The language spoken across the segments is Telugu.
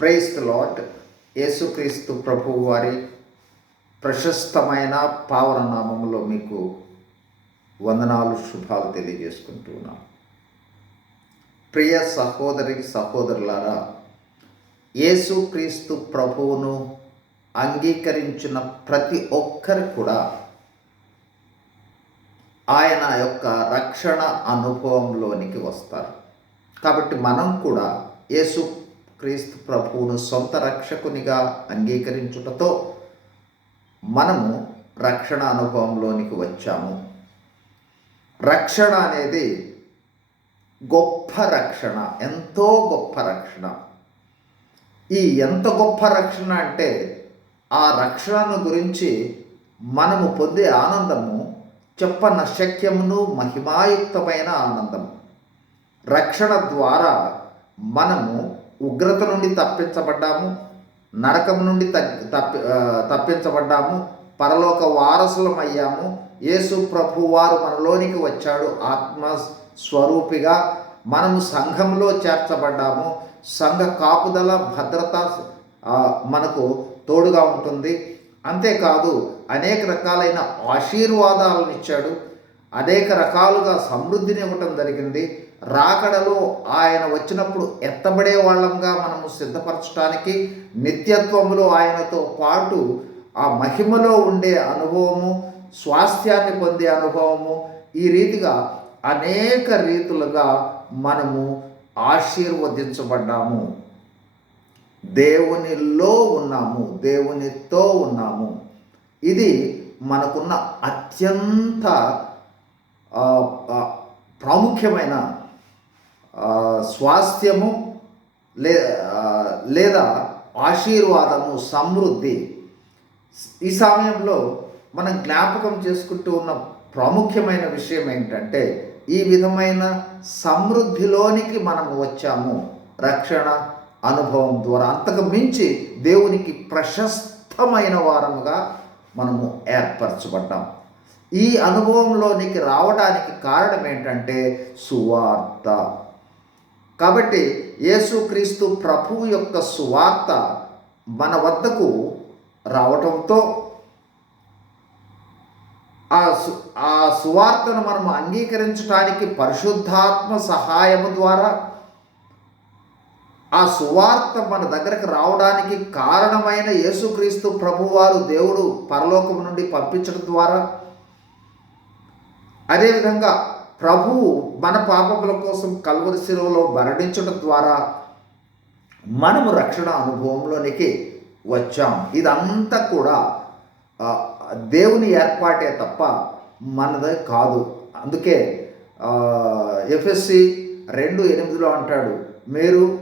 ప్రైస్ లాట్ యేసుక్రీస్తు ప్రభు వారి ప్రశస్తమైన పావన నామంలో మీకు వందనాలు శుభాలు తెలియజేసుకుంటున్నాం ప్రియ సహోదరి సహోదరులారా యేసుక్రీస్తు ప్రభువును అంగీకరించిన ప్రతి ఒక్కరు కూడా ఆయన యొక్క రక్షణ అనుభవంలోనికి వస్తారు. కాబట్టి మనం కూడా యేసు క్రీస్తు ప్రభువును సొంత రక్షకునిగా అంగీకరించుటతో మనము రక్షణ అనుభవంలోనికి వచ్చాము. రక్షణ అనేది గొప్ప రక్షణ ఎంతో గొప్ప రక్షణ. ఈ ఎంత గొప్ప రక్షణ అంటే ఆ రక్షణను గురించి మనము పొందే ఆనందము చెప్పన్న శక్యమును మహిమాయుక్తమైన ఆనందం రక్షణ ద్వారా మనము ఉగ్రత నుండి తప్పించబడ్డాము నరకం నుండి తప్పి తప్పించబడ్డాము పరలోక వారసులం అయ్యాము యేసు ప్రభు వారు మనలోనికి వచ్చాడు ఆత్మ స్వరూపిగా మనము సంఘంలో చేర్చబడ్డాము. సంఘ కాపుదల భద్రత మనకు తోడుగా ఉంటుంది. అంతేకాదు అనేక రకాలైన ఆశీర్వాదాలను ఇచ్చాడు. అనేక రకాలుగా సమృద్ధిని ఇవ్వటం జరిగింది. రాకడలో ఆయన వచ్చినప్పుడు ఎత్తబడే వాళ్ళంగా మనము సిద్ధపరచడానికి నిత్యత్వంలో ఆయనతో పాటు ఆ మహిమలో ఉండే అనుభవము స్వాస్థ్యాన్ని పొందే అనుభవము ఈ రీతిగా అనేక రీతులుగా మనము ఆశీర్వదించబడ్డాము. దేవునిలో ఉన్నాము దేవునితో ఉన్నాము. ఇది మనకున్న అత్యంత ప్రాముఖ్యమైన స్వాస్థ్యము లే లేదా ఆశీర్వాదము సమృద్ధి. ఈ సమయంలో మనం జ్ఞాపకం చేసుకుంటూ ఉన్న ప్రాముఖ్యమైన విషయం ఏంటంటే ఈ విధమైన సమృద్ధిలోనికి మనము వచ్చాము. రక్షణ అనుభవం ద్వారా అంతకు మించి దేవునికి ప్రశస్తమైన వారముగా మనము ఏర్పరచబడ్డాం. ఈ అనుభవంలోనికి రావడానికి కారణం ఏంటంటే సువార్త. కాబట్టి యేసుక్రీస్తు ప్రభువు యొక్క సువార్త మన వద్దకు రావటంతో ఆ సు ఆ సువార్తను మనం అంగీకరించడానికి పరిశుద్ధాత్మ సహాయము ద్వారా ఆ సువార్త మన దగ్గరకు రావడానికి కారణమైన యేసుక్రీస్తు ప్రభువారు దేవుడు పరలోకం నుండి పంపించడం ద్వారా అదేవిధంగా ప్రభువు మన పాపముల కోసం కల్వరి శిలువలో మరణించడం ద్వారా మనము రక్షణ అనుభవంలోనికి వచ్చాం. ఇదంతా కూడా దేవుని ఏర్పాటే తప్ప మనది కాదు. అందుకే ఎఫ్ఎస్సి రెండు ఎనిమిదిలో అంటాడు మీరు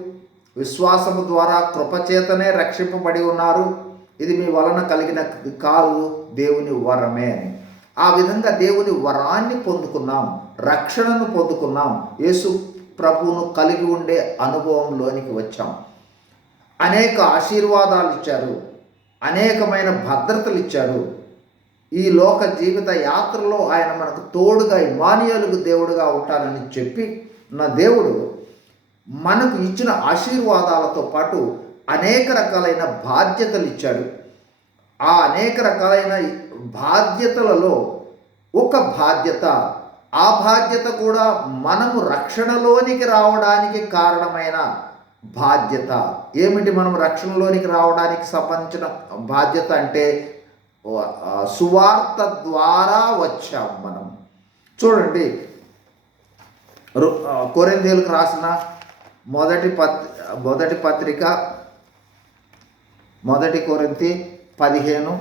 విశ్వాసము ద్వారా కృపచేతనే రక్షింపబడి ఉన్నారు. ఇది మీ వలన కలిగిన కాదు దేవుని వరమే అని. ఆ విధంగా దేవుని వరాన్ని పొందుకున్నాం. రక్షణను పొందుకున్నాం. యేసు ప్రభువును కలిగి ఉండే అనుభవంలోనికి వచ్చాం. అనేక ఆశీర్వాదాలు ఇచ్చారు. అనేకమైన భద్రతలు ఇచ్చారు. ఈ లోక జీవిత యాత్రలో ఆయన మనకు తోడుగా ఇమానియలుగు దేవుడుగా ఉంటానని చెప్పి నా దేవుడు మనకు ఇచ్చిన ఆశీర్వాదాలతో పాటు అనేక రకాలైన బాధ్యతలు ఇచ్చాడు. ఆ అనేక రకాలైన బాధ్యతలలో ఒక బాధ్యత ఆ బాధ్యత కూడా మనము రక్షణలోనికి రావడానికి కారణమైన బాధ్యత. ఏమిటి మనం రక్షణలోనికి రావడానికి సంబంధించిన బాధ్యత అంటే సువార్త ద్వారా వచ్చాం మనం. చూడండి కొరెందేలకు రాసిన మొదటి పత్ మొదటి పత్రిక మొదటి కొరింతి పదిహేను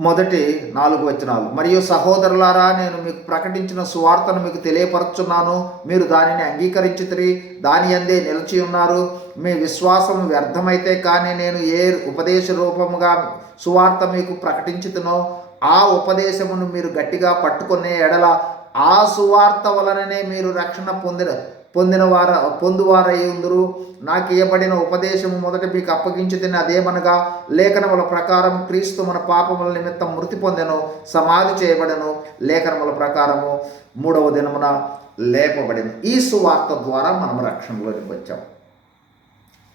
మొదటి నాలుగు వచనాలు. మరియు సహోదరులారా నేను మీకు ప్రకటించిన సువార్తను మీకు తెలియపరచున్నాను. మీరు దానిని అంగీకరించుతురి. దాని అందే నిలిచి ఉన్నారు. మీ విశ్వాసం వ్యర్థమైతే కానీ నేను ఏ ఉపదేశ రూపముగా సువార్త మీకు ప్రకటించుతునో ఆ ఉపదేశమును మీరు గట్టిగా పట్టుకునే ఎడల ఆ సువార్త వలననే మీరు రక్షణ పొందిన పొందిన వార పొందువారై ఉందరు నాకు ఇవ్వబడిన ఉపదేశము మొదట మీకు అప్పగించి తిన్న అదేమనగా లేఖనముల ప్రకారం క్రీస్తు మన పాపముల నిమిత్తం మృతి పొందెను సమాధి చేయబడను. లేఖనముల ప్రకారము మూడవ దినమున లేపబడిను. ఈ సువార్త ద్వారా మనం రక్షణలోకి వచ్చాం.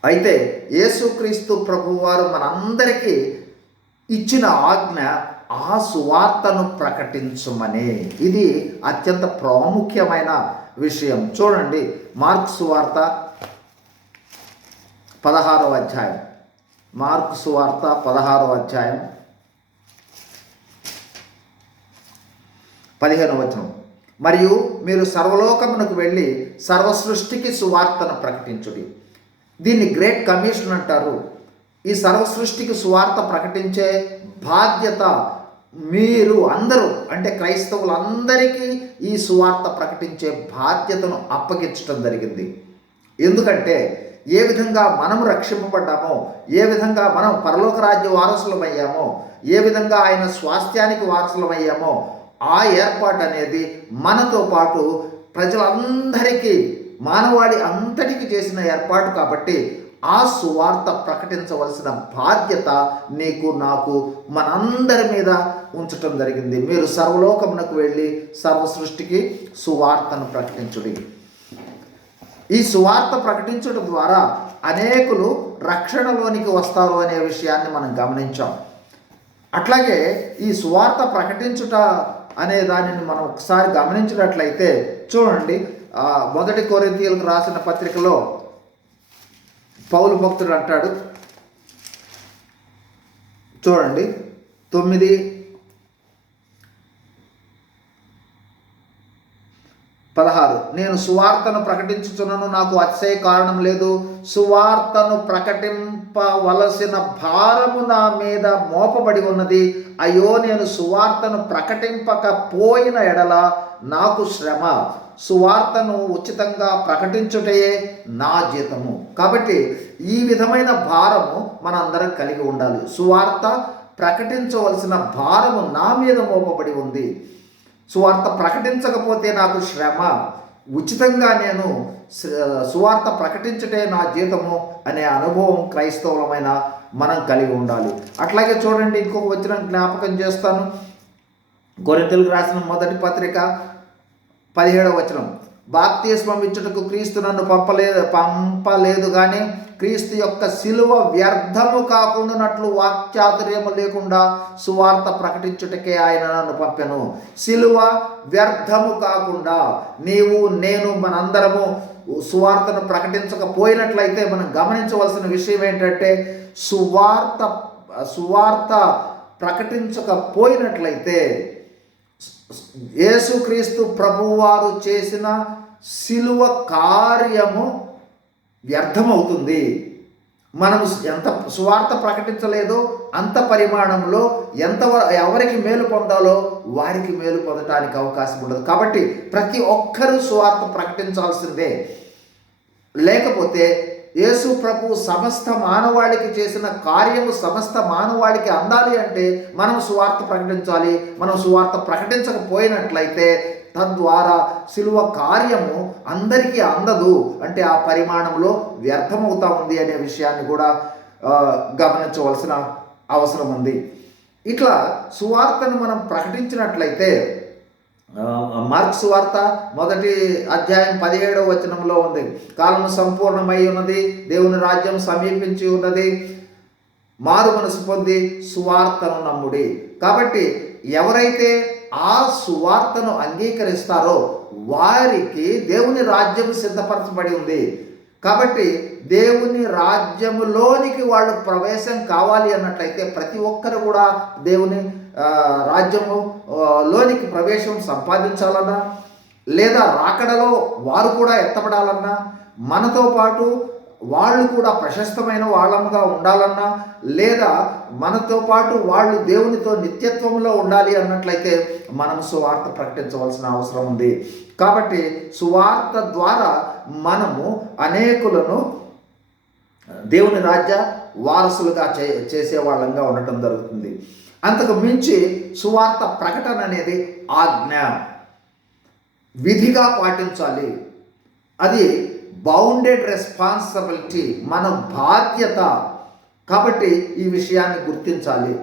అయితే యేసుక్రీస్తు ప్రభువారు మనందరికీ ఇచ్చిన ఆజ్ఞ ఆ సువార్తను ప్రకటించమని. ఇది అత్యంత ప్రాముఖ్యమైన విషయం. చూడండి మార్క్ సువార్త పదహారవ అధ్యాయం. మార్క్ సువార్త పదహారవ అధ్యాయం. పదిహేను వచనం. మరియు మీరు సర్వలోకమునకు వెళ్ళి సర్వ సృష్టికి సువార్తను ప్రకటించుడి. దీన్ని గ్రేట్ కమిషన్ అంటారు. ఈ సర్వ సృష్టికి సువార్త ప్రకటించే బాధ్యత మీరు అందరూ అంటే క్రైస్తవులందరికీ ఈ సువార్త ప్రకటించే బాధ్యతను అప్పగించడం జరిగింది. ఎందుకంటే ఏ విధంగా మనము రక్షింపబడ్డామో ఏ విధంగా మనం పరలోక రాజ్య వారసులమయ్యామో ఏ విధంగా ఆయన స్వాస్థ్యానికి వారసులమయ్యామో ఆ ఏర్పాటు అనేది మనతో పాటు ప్రజలందరికీ మానవాళి అంతటికి చేసిన ఏర్పాటు కాబట్టి ఆ సువార్త ప్రకటించవలసిన బాధ్యత నీకు నాకు మనందరి మీద ఉంచటం జరిగింది. మీరు సర్వలోకమునకు వెళ్ళి సర్వ సృష్టికి సువార్తను ప్రకటించుడి. ఈ సువార్త ప్రకటించడం ద్వారా అనేకులు రక్షణలోనికి వస్తారు అనే విషయాన్ని మనం గమనించాం. అట్లాగే ఈ సువార్త ప్రకటించుట అనే దానిని మనం ఒకసారి గమనించినట్లయితే చూడండి మొదటి కొరింథీయులకు రాసిన పత్రికలో పౌలు భక్తుడు అంటాడు. చూడండి. తొమ్మిది. పదహారు. నేను సువార్తను ప్రకటించుచున్నను నాకు అతిశయ కారణం లేదు. సువార్తను ప్రకటింపవలసిన భారము నా మీద మోపబడి ఉన్నది. అయ్యో నేను సువార్తను ప్రకటింపకపోయిన ఎడల నాకు శ్రమ. సువార్తను ఉచితంగా ప్రకటించుటయే నా జీతము. కాబట్టి ఈ విధమైన భారము మనందరం కలిగి ఉండాలి. సువార్త ప్రకటించవలసిన భారము నా మీద మోపబడి ఉంది. సువార్త ప్రకటించకపోతే నాకు శ్రమ. ఉచితంగా నేను సువార్త ప్రకటించటే నా జీతము అనే అనుభవం క్రైస్తవులమైన మనం కలిగి ఉండాలి. అట్లాగే చూడండి ఇంకొక వచ్చిన జ్ఞాపకం చేస్తాను. గొర్రెతలకు రాసిన మొదటి పత్రిక పదిహేడవ వచనం. బాప్తిస్మం ఇచ్చుటకు క్రీస్తు నన్ను పంపలేదు పంపలేదు కానీ క్రీస్తు యొక్క సిలువ వ్యర్థము కాకుండానట్లు వాక్చాతుర్యము లేకుండా సువార్త ప్రకటించుటకే ఆయన నన్ను పంపెను. సిలువ వ్యర్థము కాకుండా నీవు నేను మనందరము సువార్తను ప్రకటించకపోయినట్లయితే మనం గమనించవలసిన విషయం ఏంటంటే సువార్త సువార్త ప్రకటించకపోయినట్లయితే యేసుక్రీస్తు ప్రభువారు చేసిన సిలువ కార్యము వ్యర్థమవుతుంది. మనం ఎంత సువార్త ప్రకటించలేదో అంత పరిమాణంలో ఎంత ఎవరికి మేలు పొందాలో వారికి మేలు పొందడానికి అవకాశం ఉండదు. కాబట్టి ప్రతి ఒక్కరూ సువార్త ప్రకటించాల్సిందే. లేకపోతే యేసు ప్రభు సమస్త మానవాళికి చేసిన కార్యము సమస్త మానవాళికి అందాలి అంటే మనం సువార్త ప్రకటించాలి. మనం సువార్త ప్రకటించకపోయినట్లయితే తద్వారా సిలువ కార్యము అందరికీ అందదు. అంటే ఆ పరిమాణంలో వ్యర్థమవుతా ఉంది అనే విషయాన్ని కూడా గమనించవలసిన అవసరం ఉంది. ఇట్లా సువార్తను మనం ప్రకటించినట్లయితే మార్క్స్ వార్త మొదటి అధ్యాయం పదిహేడవ వచనంలో ఉంది. కాలము సంపూర్ణమై ఉన్నది దేవుని రాజ్యం సమీపించి ఉన్నది మారు మనసు పొంది సువార్తను నమ్ముడి. కాబట్టి ఎవరైతే ఆ సువార్తను అంగీకరిస్తారో వారికి దేవుని రాజ్యం సిద్ధపరచబడి ఉంది. కాబట్టి దేవుని రాజ్యములోనికి వాళ్ళు ప్రవేశం కావాలి అన్నట్లయితే ప్రతి ఒక్కరు కూడా దేవుని రాజ్యము లోనికి ప్రవేశం సంపాదించాలన్నా లేదా రాకడలో వారు కూడా ఎత్తబడాలన్నా మనతో పాటు వాళ్ళు కూడా ప్రశస్తమైన వాళ్ళముగా ఉండాలన్నా లేదా మనతో పాటు వాళ్ళు దేవునితో నిత్యత్వంలో ఉండాలి అన్నట్లయితే మనం సువార్త ప్రకటించవలసిన అవసరం ఉంది. కాబట్టి సువార్త ద్వారా మనము అనేకులను దేవుని రాజ్య వారసులుగా చే చేసే వాళ్ళంగా ఉండటం జరుగుతుంది. అంతకు మించి సువార్త ప్రకటన అనేది ఆజ్ఞ. విధిగా పాటించాలి. అది బౌండెడ్ రెస్పాన్సిబిలిటీ మన బాధ్యత. కాబట్టి ఈ విషయాన్ని గుర్తించాలి.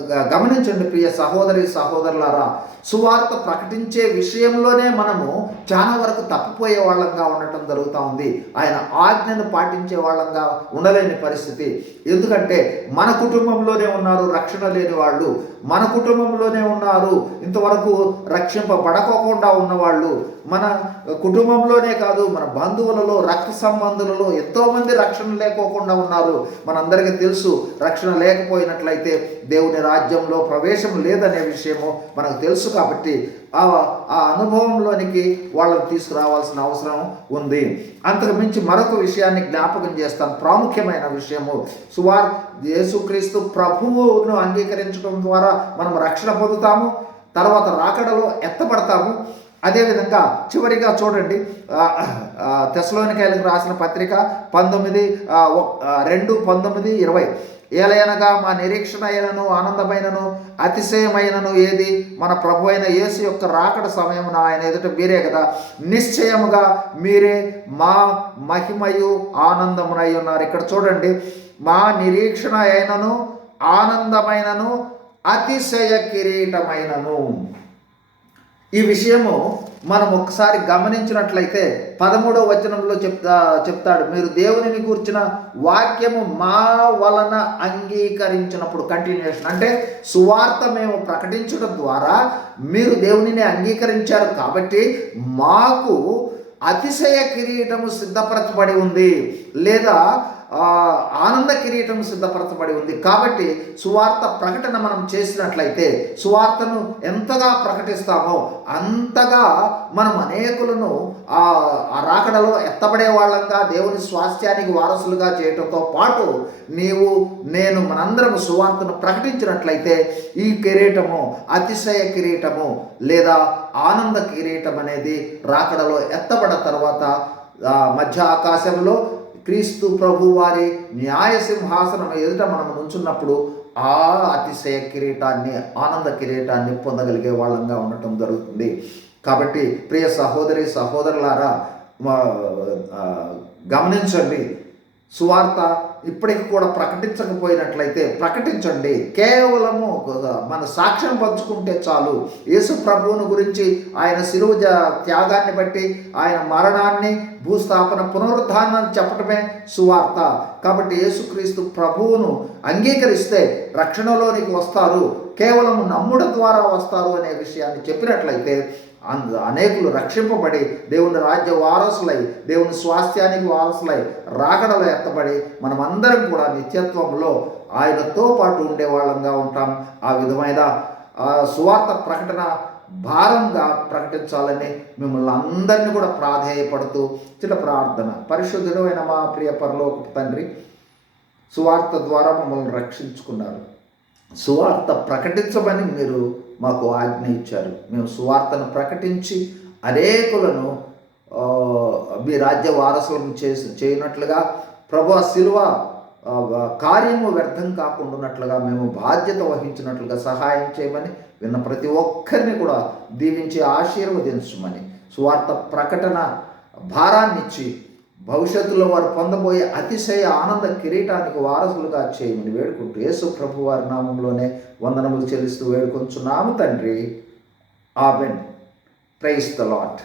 గమనించండి ప్రియ సహోదరి సహోదరులారా. సువార్త ప్రకటించే విషయంలోనే మనము చాలా వరకు తప్పిపోయే వాళ్ళంగా ఉండటం జరుగుతూ ఉంది. ఆయన ఆజ్ఞను పాటించే వాళ్ళంగా ఉండలేని పరిస్థితి. ఎందుకంటే మన కుటుంబంలోనే ఉన్నారు రక్షణ లేని వాళ్ళు. మన కుటుంబంలోనే ఉన్నారు ఇంతవరకు రక్షింపబడకోకుండా ఉన్నవాళ్ళు మన కుటుంబంలోనే కాదు మన బంధువులలో రక్త సంబంధులలో ఎంతోమంది రక్షణ లేకోకుండా ఉన్నారు. మనందరికీ తెలుసు రక్షణ లేకపోయినట్లయితే దేవుని రాజ్యంలో ప్రవేశం లేదనే విషయము మనకు తెలుసు కాబట్టి ఆ ఆ అనుభవంలోనికి వాళ్ళని తీసుకురావాల్సిన అవసరం ఉంది. అంతకు మించి మరొక విషయాన్ని జ్ఞాపకం చేస్తాను ప్రాముఖ్యమైన విషయము సువార్ యేసుక్రీస్తు ప్రభువును అంగీకరించడం ద్వారా మనం రక్షణ పొందుతాము తర్వాత రాకడలో ఎత్తపడతాము అదేవిధంగా చివరిగా చూడండి తెసలోనికాయలకు రాసిన పత్రిక పంతొమ్మిది రెండు పంతొమ్మిది ఇరవై. ఏలయనగా మా నిరీక్షణ అయినను ఆనందమైనను అతిశయమైనను ఏది? మన ప్రభు అయిన యేసు యొక్క రాకడ సమయమున ఆయన ఎదుట మీరే కదా. నిశ్చయముగా మీరే మా మహిమయు ఆనందమునై ఉన్నారు. ఇక్కడ చూడండి మా నిరీక్షణ అయినను ఆనందమైనను అతిశయ కిరీటమైనను. ఈ విషయము మనం ఒకసారి గమనించినట్లయితే పదమూడవ వచనంలో చెప్తా చెప్తాడు మీరు దేవునిని కూర్చిన వాక్యము మా వలన అంగీకరించినప్పుడు కంటిన్యూషన్ అంటే సువార్త మేము ప్రకటించడం ద్వారా మీరు దేవునిని అంగీకరించారు కాబట్టి మాకు అతిశయ కిరీటము సిద్ధపరచబడి ఉంది. లేదా ఆనంద కిరీటం సిద్ధపరచబడి ఉంది. కాబట్టి సువార్త ప్రకటన మనం చేసినట్లయితే సువార్తను ఎంతగా ప్రకటిస్తామో అంతగా మనం అనేకులను ఆ ఆ రాకడలో ఎత్తబడే వాళ్ళంగా దేవుని స్వాస్థ్యానికి వారసులుగా చేయటంతో పాటు నీవు నేను మనందరం సువార్తను ప్రకటించినట్లయితే ఈ కిరీటము అతిశయ కిరీటము లేదా ఆనంద కిరీటం అనేది రాకడలో ఎత్తబడ తర్వాత మధ్య ఆకాశంలో క్రీస్తు ప్రభు వారి న్యాయ సింహాసనం ఎదుట మనం నుంచున్నప్పుడు ఆ అతిశయ కిరీటాన్ని ఆనంద కిరీటాన్ని పొందగలిగే వాళ్ళంగా ఉండటం జరుగుతుంది. కాబట్టి ప్రియ సహోదరి సహోదరులారా మా- గమనించండి. సువార్త ఇప్పటికి కూడా ప్రకటించకపోయినట్లయితే ప్రకటించండి. కేవలము మన సాక్ష్యం పంచుకుంటే చాలు. యేసు ప్రభువుని గురించి ఆయన శిలువ త్యాగాన్ని బట్టి ఆయన మరణాన్ని భూస్థాపన పునరుద్ధానాన్ని చెప్పటమే సువార్త. కాబట్టి యేసుక్రీస్తు ప్రభువును అంగీకరిస్తే రక్షణలోనికి వస్తారు. కేవలం నమ్ముడ ద్వారా వస్తారు అనే విషయాన్ని చెప్పినట్లయితే అనేకులు రక్షింపబడి దేవుని రాజ్య వారసులై దేవుని స్వాస్థ్యానికి వారసులై రాకడలో ఎత్తబడి మనమందరం కూడా నిత్యత్వంలో ఆయనతో పాటు ఉండే వాళ్ళంగా ఉంటాం. ఆ విధమైన ఆ, సువార్త ప్రకటన భారంగా ప్రకటించాలని మిమ్మల్ని అందరినీ కూడా ప్రాధేయపడుతూ చిన్న ప్రార్థన. పరిశుద్ధుడు అయిన మా ప్రియ పరలోక తండ్రి సువార్త ద్వారా మమ్మల్ని రక్షించుకున్నారు. సువార్త ప్రకటించమని మీరు మాకు ఆజ్ఞ ఇచ్చారు. మేము సువార్తను ప్రకటించి అనేకులను మీ రాజ్య వారసులను చేసి చేయనట్లుగా ప్రభు ఆ శిలువ కార్యము వ్యర్థం కాకుండా ఉన్నట్లుగా మేము బాధ్యత వహించినట్లుగా సహాయం చేయమని విన్న ప్రతి ఒక్కరిని కూడా దీవించి ఆశీర్వదించమని సువార్త ప్రకటన భారాన్నిచ్చి భవిష్యత్తులో వారు పొందబోయే అతిశయ ఆనంద కిరీటానికి వారసులుగా చేయమని వేడుకుంటూ యేసు ప్రభు వారి నామంలోనే వందనములు చెల్లిస్తూ వేడుకొంచున్నాము తండ్రి. ఆమెన్. Price the lot